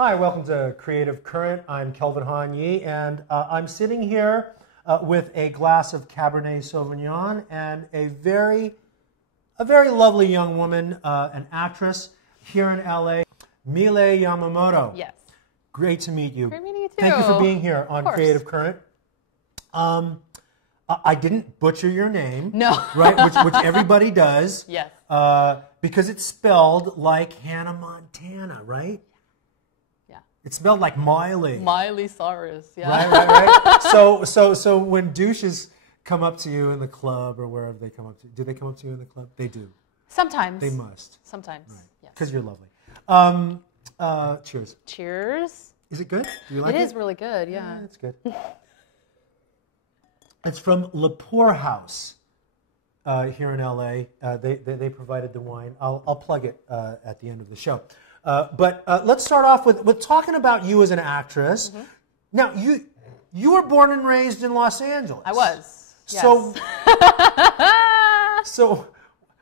Hi, welcome to Creative Current. I'm Kelvin Han Yee, and I'm sitting here with a glass of Cabernet Sauvignon and a very lovely young woman, an actress here in LA, Miley Yamamoto. Yes. Great to meet you. Great meeting you too. Thank you for being here on Creative Current. I didn't butcher your name. No. Right, which everybody does. Yes. Because it's spelled like Hannah Montana, right? Yeah. It's spelled like Miley. Miley Cyrus, yeah. Right. So when douches come up to you in the club or wherever they come up to you, do they come up to you in the club? They do. Sometimes. They must. Sometimes, right. yes. Because you're lovely. Cheers. Cheers. Is it good? Do you like it? It is really good, yeah. It's good. It's from Le Pour House here in LA. They provided the wine. I'll plug it at the end of the show. But let's start off with talking about you as an actress. Mm-hmm. Now, you were born and raised in Los Angeles. I was. Yes. So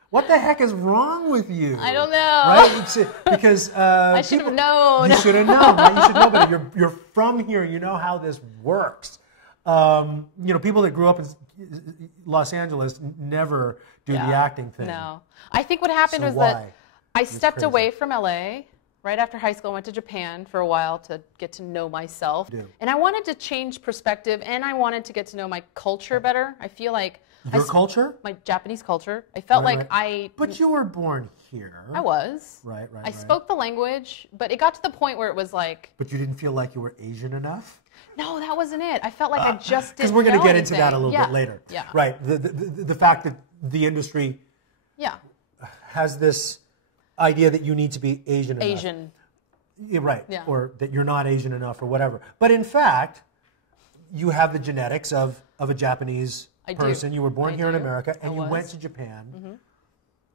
what the heck is wrong with you? I don't know. Right? Because I should have known. You should have known. Right? You should know better. You're from here. You know how this works. People that grew up in Los Angeles never do the acting thing. No. I think what happened was that I stepped away from LA right after high school. I went to Japan for a while to get to know myself. And I wanted to change perspective, and I wanted to get to know my culture better. I feel like... Your culture? My Japanese culture. I felt like I... But you were born here. I was. Right. I spoke the language, but it got to the point where it was like... But you didn't feel like you were Asian enough? No, that wasn't it. I felt like I just didn't know because we're going to get anything. into that a little bit later. Yeah. Right. The fact that the industry has this idea that you need to be Asian enough. Asian. Yeah, right. Yeah. Or that you're not Asian enough or whatever. But in fact, you have the genetics of a Japanese person. You were born here in America and you went to Japan.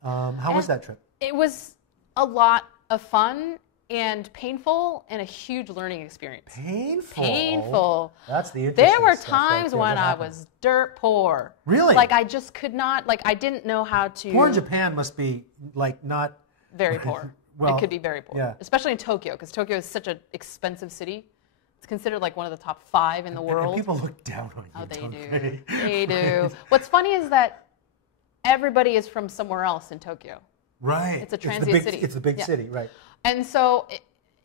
Mm-hmm. How was that trip? It was a lot of fun and painful and a huge learning experience. Painful. That's the interesting There were stuff times when I was dirt poor. Really? Like I just could not, like I didn't know how to... Poor Japan must be like not... Very poor. Well, it could be very poor. Yeah. Especially in Tokyo, because Tokyo is such an expensive city. It's considered like one of the top 5 in the world. And people look down on you. Oh, they do. They do. What's funny is that everybody is from somewhere else in Tokyo. Right. It's a transient city. It's a big city, right. And so,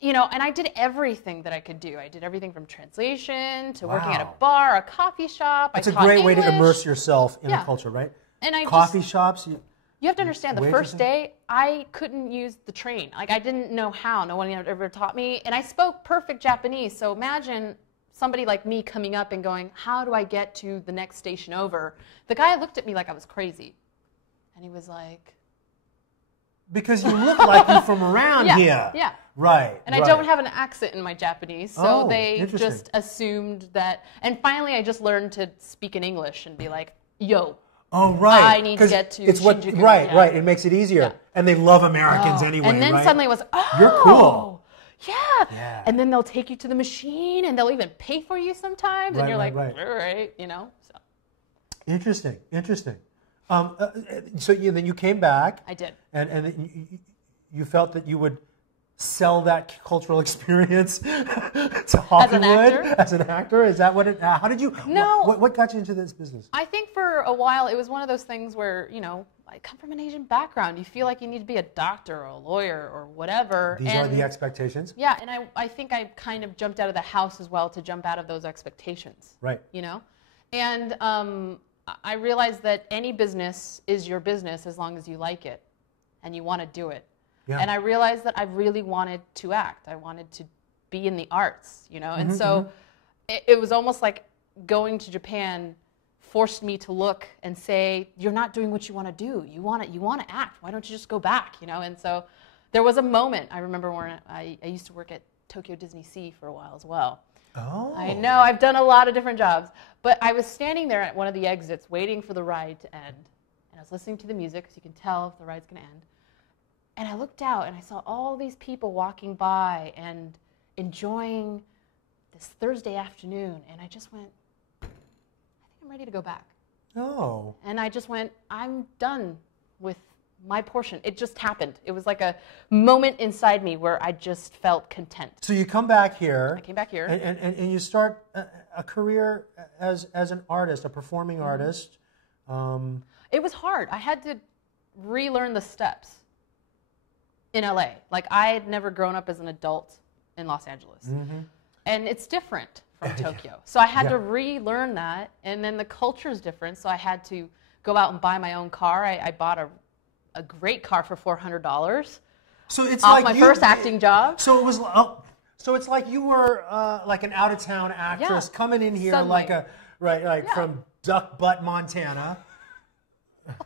and I did everything that I could do. I did everything from translation to working at a bar, a coffee shop. It's a great way to immerse yourself in a culture, right? And coffee shops. You have to understand, the first day, I couldn't use the train. Like, I didn't know how. No one ever taught me. And I spoke perfect Japanese. So imagine somebody like me coming up and going, how do I get to the next station over? The guy looked at me like I was crazy. And he was like... Because you look like you're from around here. Yeah. Right. And I don't have an accent in my Japanese. So they just assumed that... And finally, I just learned to speak in English and be like, yo. Oh, right. I need to get to Shinjuku. Right. It makes it easier. Yeah. And they love Americans anyway, and then suddenly it was, you're cool. Yeah. And then they'll take you to the machine, and they'll even pay for you sometimes. And you're like, all right, So. Interesting. So then you came back. I did. And you felt that you would sell that cultural experience to Hollywood as an actor? Is that what it? How did you? No. What got you into this business? I think for a while it was one of those things where I come from an Asian background. You feel like you need to be a doctor or a lawyer or whatever. These are the expectations. Yeah, and I think I kind of jumped out of the house as well to jump out of those expectations. Right. And I realized that any business is your business as long as you like it and you want to do it. Yeah. And I realized that I really wanted to act. I wanted to be in the arts, And so it was almost like going to Japan forced me to look and say, you're not doing what you want to do. You want to act. Why don't you just go back, And so there was a moment, I remember when I used to work at Tokyo Disney Sea for a while as well. Oh. I know, I've done a lot of different jobs. But I was standing there at one of the exits waiting for the ride to end. And I was listening to the music, because you can tell if the ride's going to end. And I looked out and I saw all these people walking by and enjoying this Thursday afternoon. And I just went, I think I'm ready to go back. Oh. And I just went, I'm done with my portion. It just happened. It was like a moment inside me where I just felt content. So you come back here. I came back here. And you start a career as an artist, a performing artist. It was hard. I had to relearn the steps in LA. Like, I had never grown up as an adult in Los Angeles. And it's different from Tokyo. So I had to relearn that. And then the culture is different. So I had to go out and buy my own car. I bought a great car for $400. So it's off like my first acting job. So it was. So it's like you were like an out of town actress coming in here suddenly. like from Duck Butt, Montana.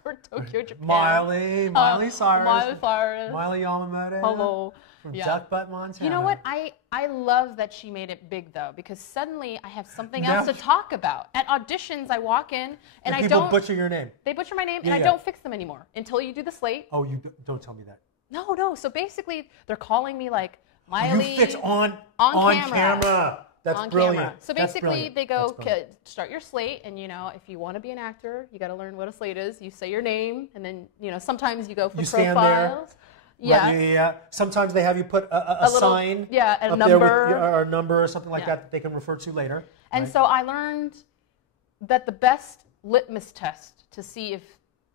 Or Tokyo, Japan. Miley Cyrus. Miley Yamamoto. Hello. From Duck Butt, Montana. You know what? I love that she made it big, though, because suddenly I have something else to talk about. At auditions, I walk in and I don't... people butcher your name. They butcher my name, and I don't fix them anymore until you do the slate. Oh, you don't tell me that. No. So basically, they're calling me like, Miley... You fix on camera. That's on brilliant. Camera. So basically, they go, start your slate, and if you want to be an actor, you got to learn what a slate is. You say your name, and then sometimes you go for profiles. Stand there. Yeah. Yeah. Sometimes they have you put a sign a up number. there or a number or something like that they can refer to later. And so I learned that the best litmus test to see if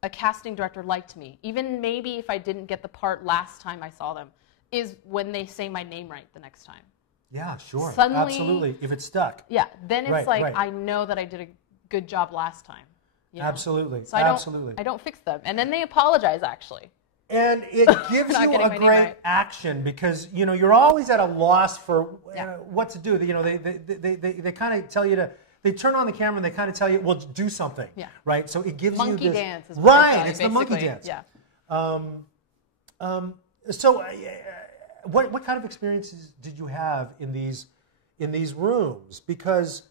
a casting director liked me, even maybe if I didn't get the part last time I saw them, is when they say my name right the next time. Yeah, sure. Suddenly, absolutely. If it's stuck. Yeah, then it's I know that I did a good job last time. Absolutely. So I don't fix them. And then they apologize, actually. And it gives you a great action because you're always at a loss for what to do. They kind of tell you to. They turn on the camera and they kind of tell you, "Well, do something." Yeah. Right. So it gives monkey you this dance. Is what it's the monkey dance. Yeah. So, what kind of experiences did you have in these rooms? Because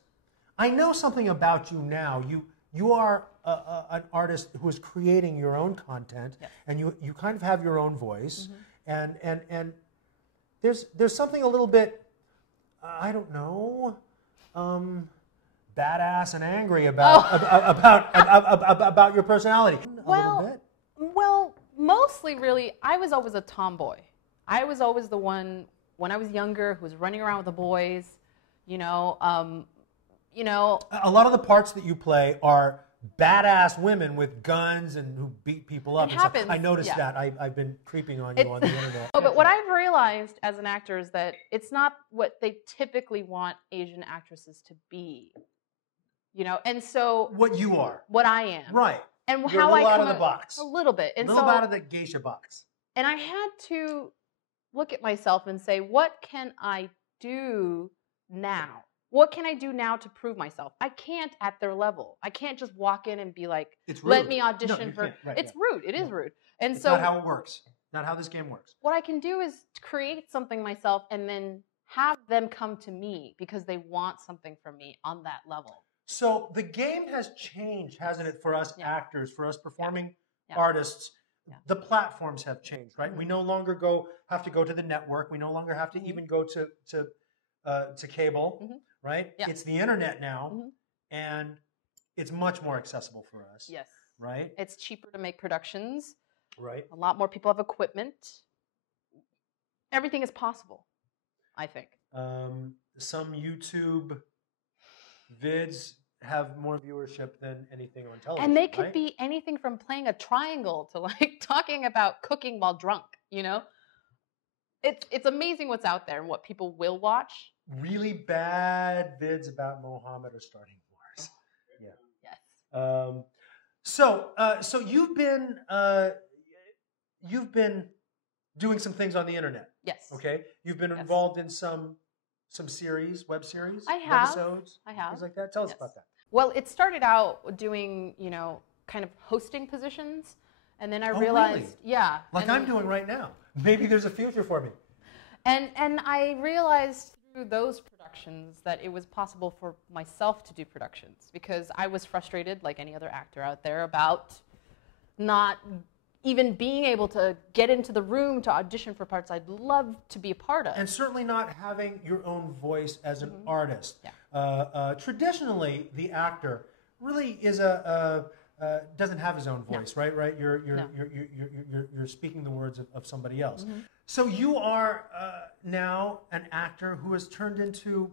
I know something about you now. You are an artist who is creating your own content, and you kind of have your own voice, and there's something a little bit, I don't know, badass and angry about your personality. Well, mostly, really, I was always a tomboy. I was always the one when I was younger who was running around with the boys, A lot of the parts that you play are badass women with guns and who beat people up. It happens. I noticed that. I've been creeping on you on the internet. But what I've realized as an actor is that it's not what they typically want Asian actresses to be. And so what you are, what I am, right? And you're how a little I out come of the box, a little bit, and a little out of the geisha box. And I had to look at myself and say, what can I do now? What can I do now to prove myself? I can't at their level. I can't just walk in and be like, let me audition for. It's rude. It is rude. And it's so not how it works. Not how this game works. What I can do is create something myself and then have them come to me because they want something from me on that level. So the game has changed, hasn't it, for us actors, for us performing artists? Yeah. The platforms have changed, right? Mm-hmm. We no longer have to go to the network. We no longer have to even go to cable, right? Yeah. It's the internet now, and it's much more accessible for us. Yes. Right? It's cheaper to make productions. Right. A lot more people have equipment. Everything is possible, I think. Some YouTube vids have more viewership than anything on television. And they could be anything from playing a triangle to talking about cooking while drunk, It's amazing what's out there and what people will watch. Really bad vids about Mohammed are starting wars. Yeah. Yes. So you've been doing some things on the internet. Yes. Okay. You've been involved in some series, web series, I have. episodes, things like that. Tell us about that. Well, it started out doing, kind of hosting positions, and then I realized, really? I'm doing right now. Maybe there's a future for me. And I realized through those productions that it was possible for myself to do productions because I was frustrated, like any other actor out there, about not even being able to get into the room to audition for parts I'd love to be a part of. And certainly not having your own voice as an artist. Yeah. Traditionally, the actor really is a doesn't have his own voice, right? Right? You're speaking the words of somebody else. Mm-hmm. So you are now an actor who has turned into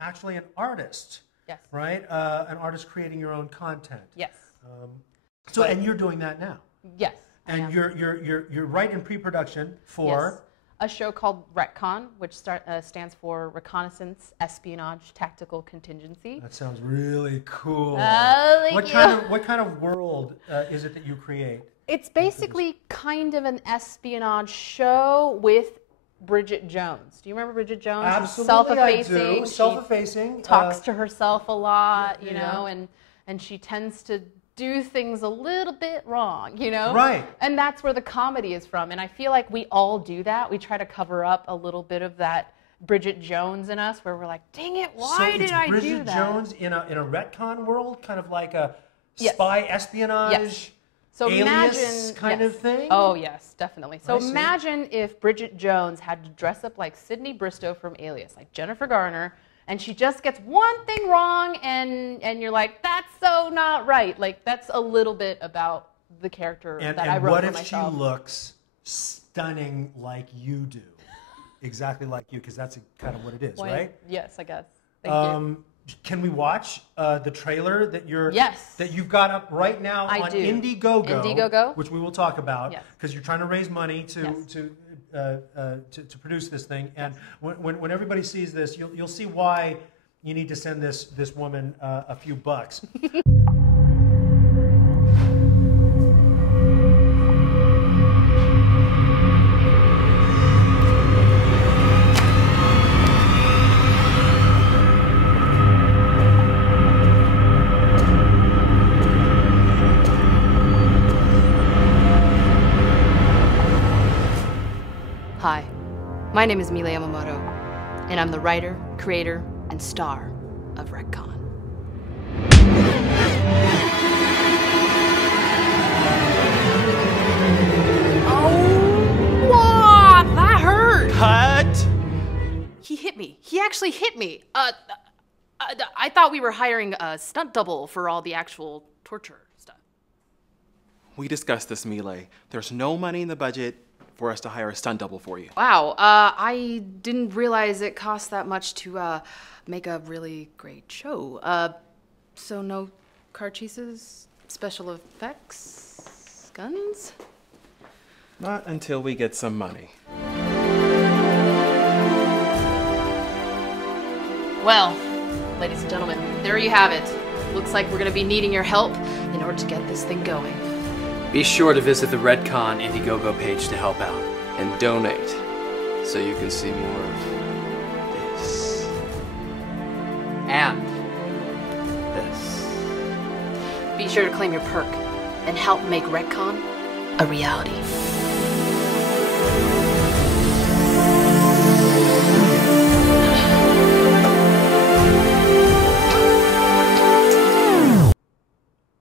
actually an artist. Yes. Right? An artist creating your own content. Yes. And you're doing that now. Yes. And you're right in pre-production for. Yes. A show called RETCON, which stands for Reconnaissance, Espionage, Tactical Contingency. That sounds really cool. Thank you. What kind of world is it that you create? It's basically kind of an espionage show with Bridget Jones. Do you remember Bridget Jones? Absolutely, self-effacing. I do. Self-effacing. Talks to herself a lot, you know, and she tends to do things a little bit wrong, you know? Right. And that's where the comedy is from. And I feel like we all do that. We try to cover up a little bit of that Bridget Jones in us where we're like, dang it, why did I do that? Bridget Jones in a retcon world, kind of like a spy espionage, so alias kind of thing? Oh, yes, definitely. So imagine if Bridget Jones had to dress up like Sydney Bristow from Alias, like Jennifer Garner, and she just gets one thing wrong, and you're like, that's so not right. Like, that's a little bit about the character that I wrote for myself. And what if she looks stunning like you do? Exactly like you, because that's kind of what it is, right? Yes, I guess. Thank you. Can we watch the trailer that you've got up right now on Indiegogo, which we will talk about, because you're trying to raise money to produce this thing, and when everybody sees this, you'll see why you need to send this woman a few bucks. Hi, my name is Miley Yamamoto, and I'm the writer, creator, and star of RETCON. Oh, wow, that hurt! Cut! He hit me. He actually hit me. I thought we were hiring a stunt double for all the actual torture stuff. We discussed this, Miley. There's no money in the budget for us to hire a stunt double for you. Wow, I didn't realize it cost that much to make a really great show. So no car chases, special effects, guns? Not until we get some money. Well, ladies and gentlemen, there you have it. Looks like we're gonna be needing your help in order to get this thing going. Be sure to visit the RETCON Indiegogo page to help out. And donate so you can see more of this. And this. Be sure to claim your perk and help make RETCON a reality.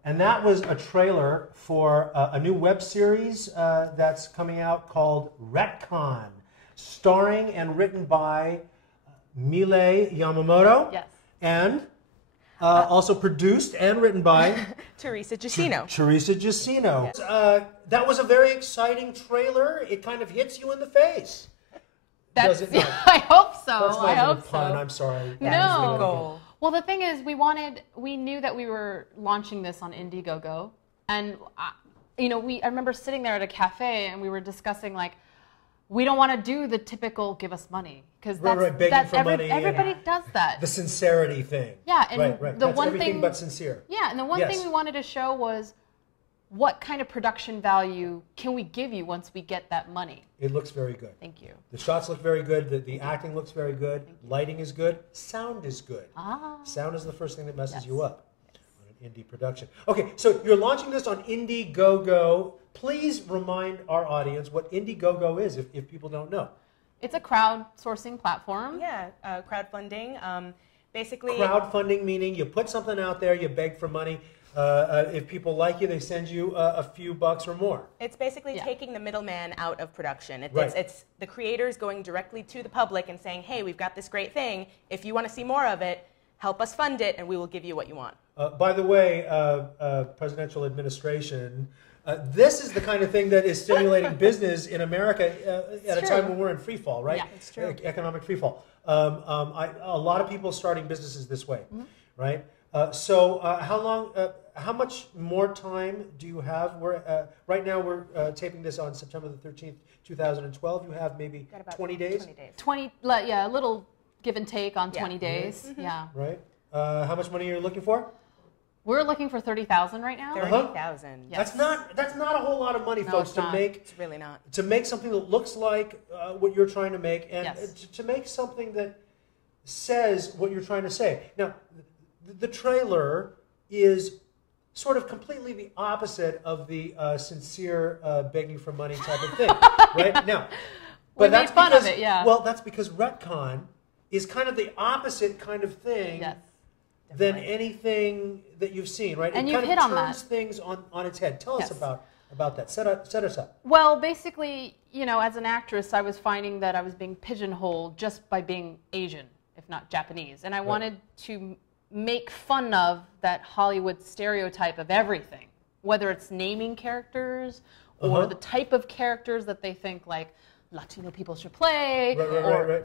And that was a trailer for a new web series that's coming out called RETCON, starring and written by Miley Yamamoto. Yes. And also produced and written by Teresa Jusino. Teresa Jusino. Yes. That was a very exciting trailer. It kind of hits you in the face. Does it not? I hope so. That's not I even hope a pun. so. I'm sorry. No. Well, the thing is, we knew that we were launching this on Indiegogo, and I remember sitting there at a cafe and we were discussing like, we don't want to do the typical give us money because everybody does that. The sincerity thing. Yeah, and right. the That's one everything thing, but sincere. Yeah, and the one thing we wanted to show was what kind of production value can we give you once we get that money. It looks very good. Thank you. The shots look very good. The acting looks very good. Lighting is good. Sound is good. Sound is the first thing that messes you up on an indie production. Okay, so you're launching this on Indiegogo. Please remind our audience what Indiegogo is if people don't know. It's a crowdsourcing platform. Yeah, crowdfunding. Basically, crowdfunding meaning you put something out there, you beg for money. If people like you, they send you a few bucks or more. It's basically taking the middleman out of production. It's the creators going directly to the public and saying, hey, we've got this great thing. If you want to see more of it, help us fund it, and we will give you what you want. By the way, presidential administration, this is the kind of thing that is stimulating business in America at a time when we're in free fall, right? Yeah, it's true. Economic free fall. A lot of people starting businesses this way, right? So how much more time do you have? Right now we're taping this on September the 13th, 2012. You have maybe 20 days? 20 days. Yeah, a little give and take on 20 days. Mm-hmm. Yeah. Right. How much money are you looking for? We're looking for 30,000 right now. 30,000. Yes. That's not a whole lot of money, folks, to make. It's really not. To make something that looks like what you're trying to make, and to make something that says what you're trying to say. Now, the trailer is sort of completely the opposite of the sincere begging for money type of thing, right? Now, but that's fun of it, yeah. Well, that's because RETCON is kind of the opposite kind of thing. Yes. Than anything that you've seen, right? And it you've kind hit of on that. turns things on its head. Tell us about that. Set us up. Well, basically, as an actress, I was finding that I was being pigeonholed just by being Asian, if not Japanese. And I wanted to make fun of that Hollywood stereotype of everything, whether it's naming characters or the type of characters that they think like Latino people should play, or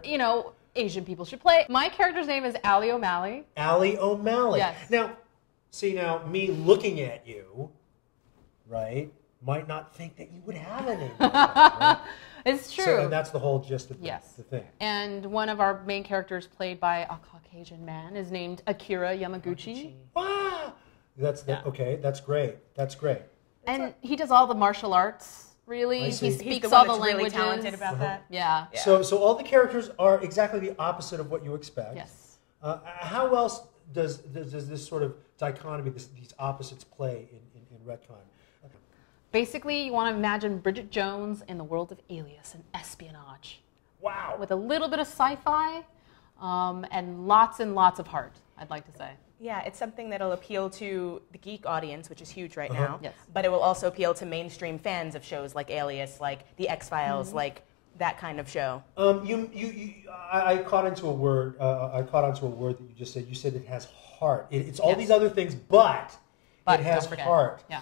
Asian people should play. My character's name is Allie O'Malley. Allie O'Malley. Yes. Now, me looking at you, right, might not think that you would have a name like that, right? It's true. So, and that's the whole gist of the thing. And one of our main characters, played by a Caucasian man, is named Akira Yamaguchi. Ah! Okay, that's great. That's great. And he does all the martial arts. Really, he speaks all the languages. Really talented about that. Yeah. So all the characters are exactly the opposite of what you expect. Yes. How else does this sort of dichotomy, these opposites play in RETCON? Basically, you want to imagine Bridget Jones in the world of Alias and espionage. Wow. With a little bit of sci-fi and lots of heart, I'd like to say. Yeah, it's something that'll appeal to the geek audience, which is huge right now. Yes. But it will also appeal to mainstream fans of shows like Alias, like The X-Files, like that kind of show. I caught onto a word. That you just said. You said it has heart. It's all these other things, but it has heart. Yeah.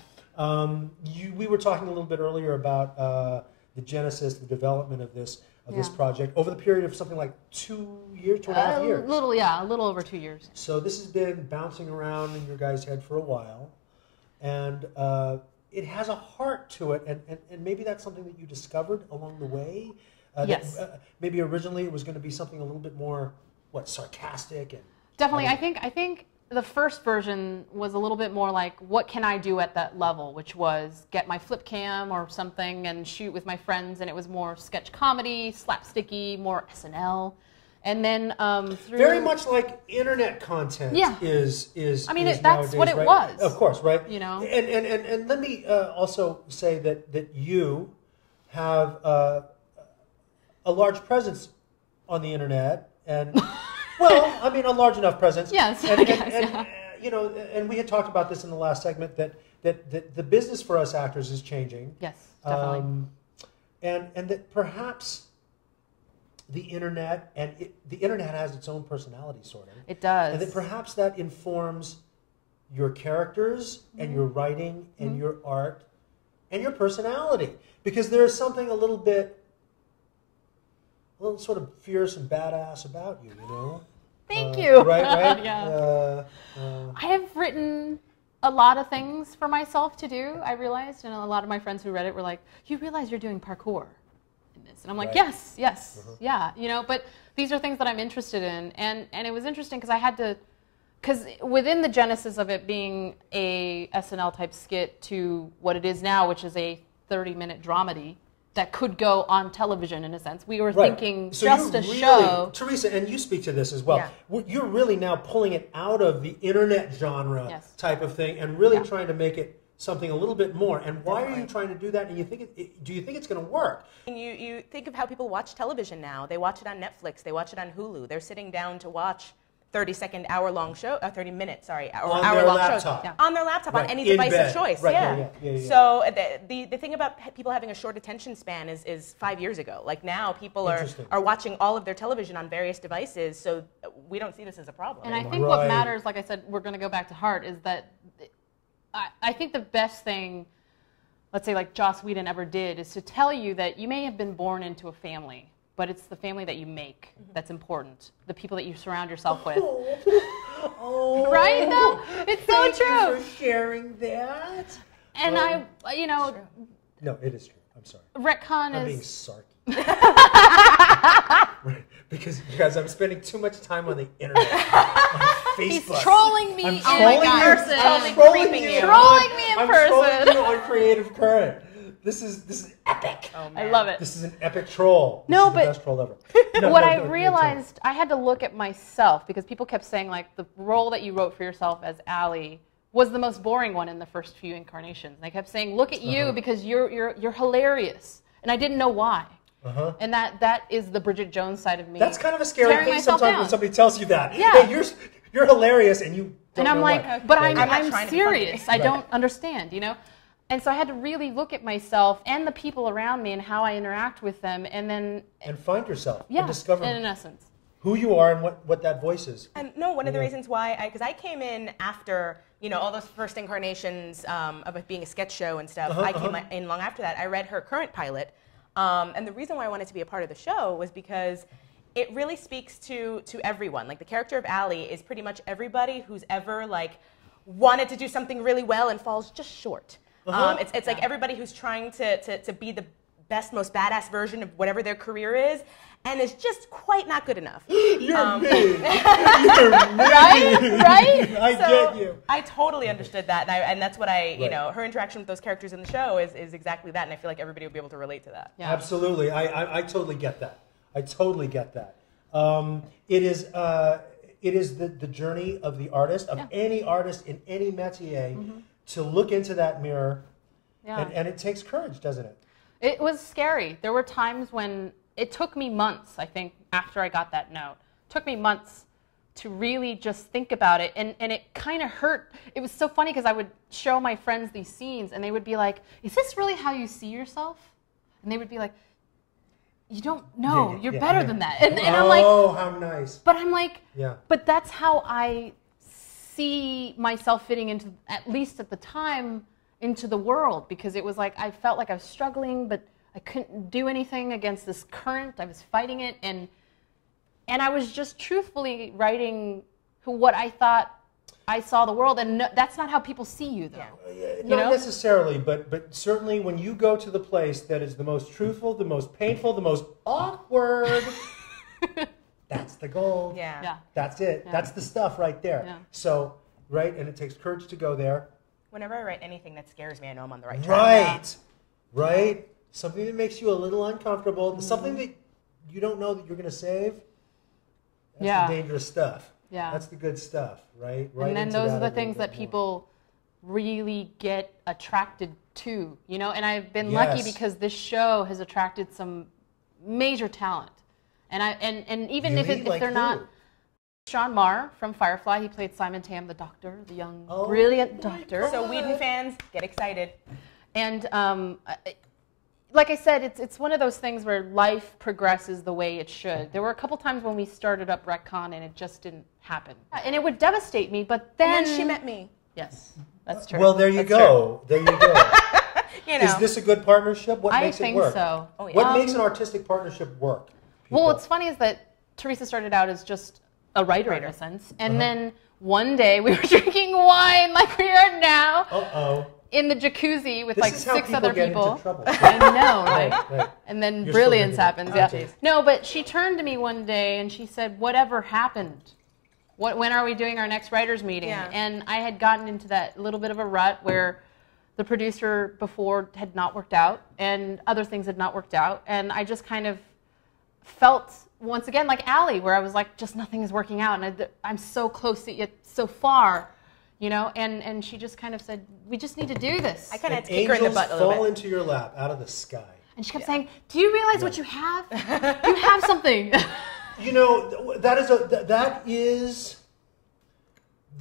We were talking a little bit earlier about the genesis, the development of this project over the period of something like 2 years, 2.5 years. A little over 2 years. So this has been bouncing around in your guys' head for a while, and it has a heart to it, and maybe that's something that you discovered along the way. Yes. Maybe originally it was going to be something a little bit more, sarcastic and. Definitely, I think the first version was a little bit more like, what can I do at that level, which was get my flip cam or something and shoot with my friends, and it was more sketch comedy, slapsticky, more SNL. And then through very much like internet content is I mean, is that's nowadays, what it right? was. Of course, right? And let me also say that you have a large presence on the internet, and well, I mean, a large enough presence. Yes, and we had talked about this in the last segment that the business for us actors is changing. Yes, definitely. And that perhaps the internet the internet has its own personality, sort of. It does. And that perhaps that informs your characters and your writing and your art and your personality, because there's something a little sort of fierce and badass about you, Thank you. Right? Yeah. I have written a lot of things for myself to do, I realized, and a lot of my friends who read it were like, you realize you're doing parkour in this. And I'm like, yes, yeah, but these are things that I'm interested in. And it was interesting because within the genesis of it being a SNL type skit to what it is now, which is a 30-minute dramedy that could go on television in a sense. We were thinking so just a show. Teresa, and you speak to this as well. Yeah. You're really now pulling it out of the internet genre type of thing and really trying to make it something a little bit more. And why are you trying to do that? And do you think it's going to work? And you think of how people watch television now. They watch it on Netflix. They watch it on Hulu. They're sitting down to watch 30-second, hour-long show, 30-minute, hour-long shows on their laptop, on any device of choice. Right, yeah. So the thing about people having a short attention span is 5 years ago. Like now, people are watching all of their television on various devices. So we don't see this as a problem. And I think what matters, like I said, we're going to go back to heart, is that I think the best thing, let's say like Joss Whedon ever did, is to tell you that you may have been born into a family, but it's the family that you make that's important. The people that you surround yourself with. Oh, right? No, it's so true. Thank you for sharing that. And No, it is true. I'm sorry. RETCON I'm is... being sarky. Because I'm spending too much time on the internet, on Facebook. He's trolling me in person. I'm trolling you. Trolling me in person. I'm trolling you on Creative Current. This is epic. Oh, I love it. This is an epic troll. No, this is but the best troll ever. What I realized, I had to look at myself, because people kept saying like the role that you wrote for yourself as Allie was the most boring one in the first few incarnations. And they kept saying, look at you because you're hilarious. And I didn't know why. And that is the Bridget Jones side of me. That's kind of a scary thing sometimes when somebody tells you that. Yeah. Hey, you're hilarious and you don't And I'm know like, why. but I'm I'm serious. I don't understand, you know? And so I had to really look at myself and the people around me and how I interact with them, and then... And find yourself. Yeah, and discover in essence. who you are and what that voice is. And no, one of the reasons why, because I came in after, all those first incarnations of it being a sketch show and stuff. I came in long after that. I read her current pilot. And the reason why I wanted to be a part of the show was because it really speaks to everyone. Like, the character of Allie is pretty much everybody who's ever, like, wanted to do something really well and falls just short. It's like everybody who's trying to be the best, most badass version of whatever their career is, and is just quite not good enough. You're me. You're me. Right? I get you. I totally understood that, and that's what her interaction with those characters in the show is exactly that, and I feel like everybody will be able to relate to that. Yeah. Absolutely. I totally get that. I totally get that. It is the journey of the artist, of any artist in any métier, to look into that mirror, and it takes courage, doesn't it? It was scary. There were times when it took me months, I think, after I got that note. It took me months to really just think about it, and it kind of hurt. It was so funny because I would show my friends these scenes, and they would be like, is this really how you see yourself? And they would be like, you don't know. You're better than that. And I'm like, oh, how nice. But I'm like, but that's how I see myself fitting into, at least at the time, into the world, because it was like I felt like I was struggling, but I couldn't do anything against this current. I was fighting it, and I was just truthfully writing what I thought I saw the world, and that's not how people see you, though. Not necessarily, but certainly when you go to the place that is the most truthful, the most painful, the most awkward, that's the goal. Yeah. That's it. That's the stuff right there. Yeah. So, right, and it takes courage to go there. Whenever I write anything that scares me, I know I'm on the right track. Right. Something that makes you a little uncomfortable, something that you don't know that you're going to save. That's the dangerous stuff. Yeah. That's the good stuff, right? And then those are the things that people really get attracted to, and I've been lucky because this show has attracted some major talent. And even if they're not, Sean Marr from Firefly, he played Simon Tam, the doctor, the young, brilliant doctor. So Whedon fans, get excited. And like I said, it's one of those things where life progresses the way it should. There were a couple times when we started up RETCON and it just didn't happen. And it would devastate me, but then... And then she met me. Yes, that's true. Well, there you go. There you go. Is this a good partnership? What makes it work? I think so. Oh, yeah. What makes an artistic partnership work? Well, what's funny is that Teresa started out as just a writer in a sense, and then one day we were drinking wine like we are now in the jacuzzi with like 6 other people. I know, right? And then brilliance happens. No, but she turned to me one day and she said, "Whatever happened? When are we doing our next writers' meeting?" And I had gotten into that little bit of a rut where the producer before had not worked out and other things had not worked out, and I just kind of felt once again like Allie, where I was like, just nothing is working out, and I'm so close yet so far, and she just kind of said, we just need to do this. I kind of had to kick her in the butt a little bit. Fall into your lap out of the sky. And she kept saying, do you realize what you have? You have something. That is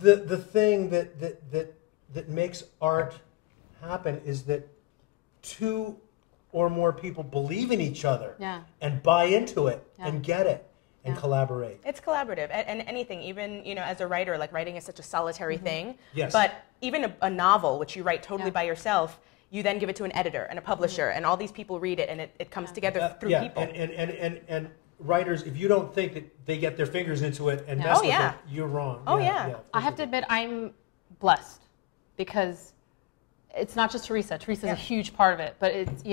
the thing that makes art happen, is that 2 or more people believe in each other and buy into it and get it. and collaborate. It's collaborative, and anything, even as a writer, like writing is such a solitary thing. Yes. But even a novel, which you write totally by yourself, you then give it to an editor and a publisher, and all these people read it, and it comes together through people. And writers, if you don't think that they get their fingers into it and mess with it, you're wrong. I have to admit, I'm blessed because it's not just Teresa. Teresa's a huge part of it, but it's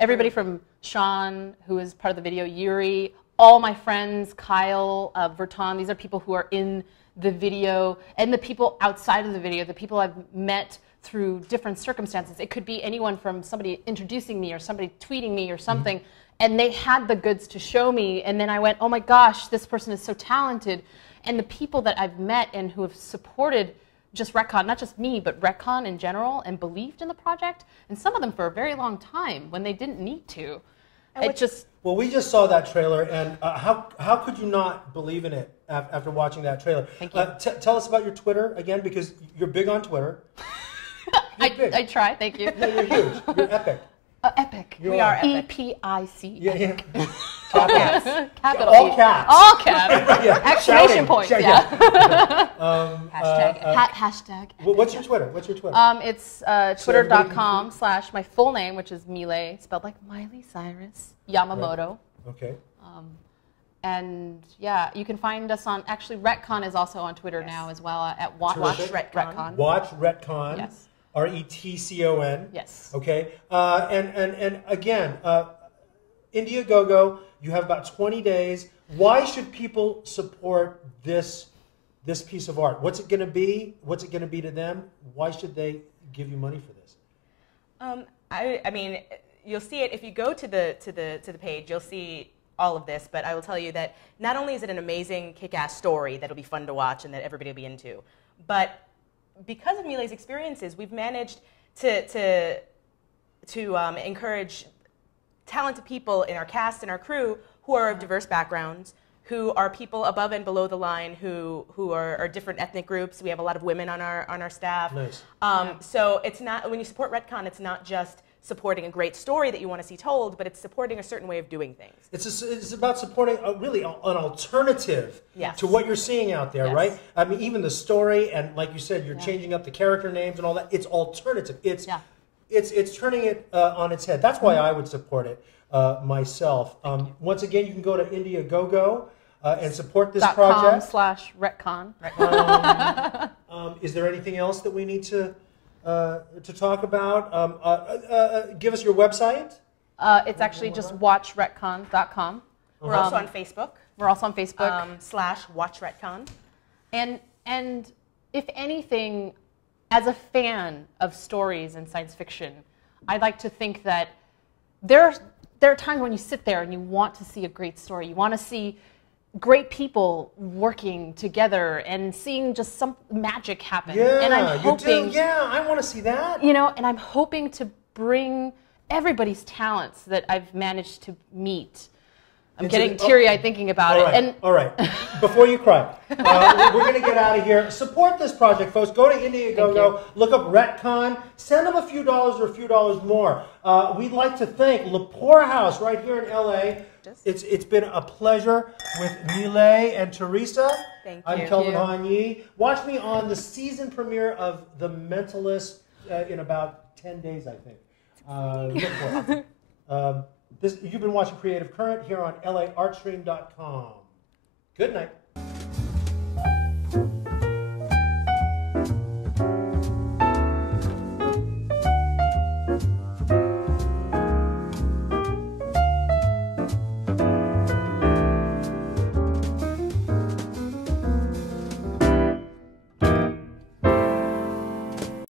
everybody from Sean, who is part of the video, Yuri, all my friends, Kyle, Verton. These are people who are in the video, and the people outside of the video, the people I've met through different circumstances. It could be anyone from somebody introducing me or somebody tweeting me or something, and they had the goods to show me, and then I went, oh my gosh, this person is so talented. And the people that I've met and who have supported just RETCON, not just me, but RETCON in general, and believed in the project, and some of them for a very long time when they didn't need to. Well, we just saw that trailer, and how could you not believe in it after watching that trailer? Thank you. Tell us about your Twitter again, because you're big on Twitter. I try, thank you. No, you're huge. You're epic. Epic. We are epic. E-P-I-C. Yeah. Capital All E. caps. All caps. Exclamation points. Hashtag. What's your Twitter? It's twitter.com/ my full name, which is Miley, spelled like Miley Cyrus Yamamoto. Right. Okay. And you can find us on, actually RETCON is also on Twitter now as well, at Watch RETCON. Watch RETCON. Yes. RETCON. Yes. Okay. And again, Indiegogo, you have about 20 days. Why should people support this piece of art? What's it going to be? What's it going to be to them? Why should they give you money for this? I mean, you'll see it if you go to the page. You'll see all of this, but I will tell you that not only is it an amazing, kick-ass story that'll be fun to watch and that everybody will be into, but because of Miley's experiences, we've managed to encourage talented people in our cast and our crew who are of diverse backgrounds, who are people above and below the line, who are different ethnic groups. We have a lot of women on our staff. Nice. So it's not, when you support RETCON, it's not just supporting a great story that you want to see told, but it's supporting a certain way of doing things. It's about supporting really an alternative to what you're seeing out there, right? I mean, even the story, and like you said, you're changing up the character names and all that. It's alternative. It's turning it on its head. That's why I would support it myself. Once again, you can go to Indiegogo and support this project. .com/RETCON. Is there anything else that we need to talk about? Give us your website. It's actually just watchretcon.com. We're also on Facebook. /WatchRetcon. And if anything, as a fan of stories and science fiction, I'd like to think that there are times when you sit there and you want to see a great story. You want to see great people working together and seeing just some magic happen. Yeah, and I'm hoping, you do. Yeah, I want to see that. And I'm hoping to bring everybody's talents that I've managed to meet. I'm getting teary-eyed thinking about it. All right. Before you cry, we're going to get out of here. Support this project, folks. Go to Indiegogo, look up RETCON, send them a few dollars or a few dollars more. We'd like to thank Lepore House right here in LA. It's been a pleasure with Miley and Teresa. Thank you. I'm Kelvin Han Yee. Watch me on the season premiere of The Mentalist in about 10 days, I think. Look for it. You've been watching Creative Current here on LAArtstream.com. Good night.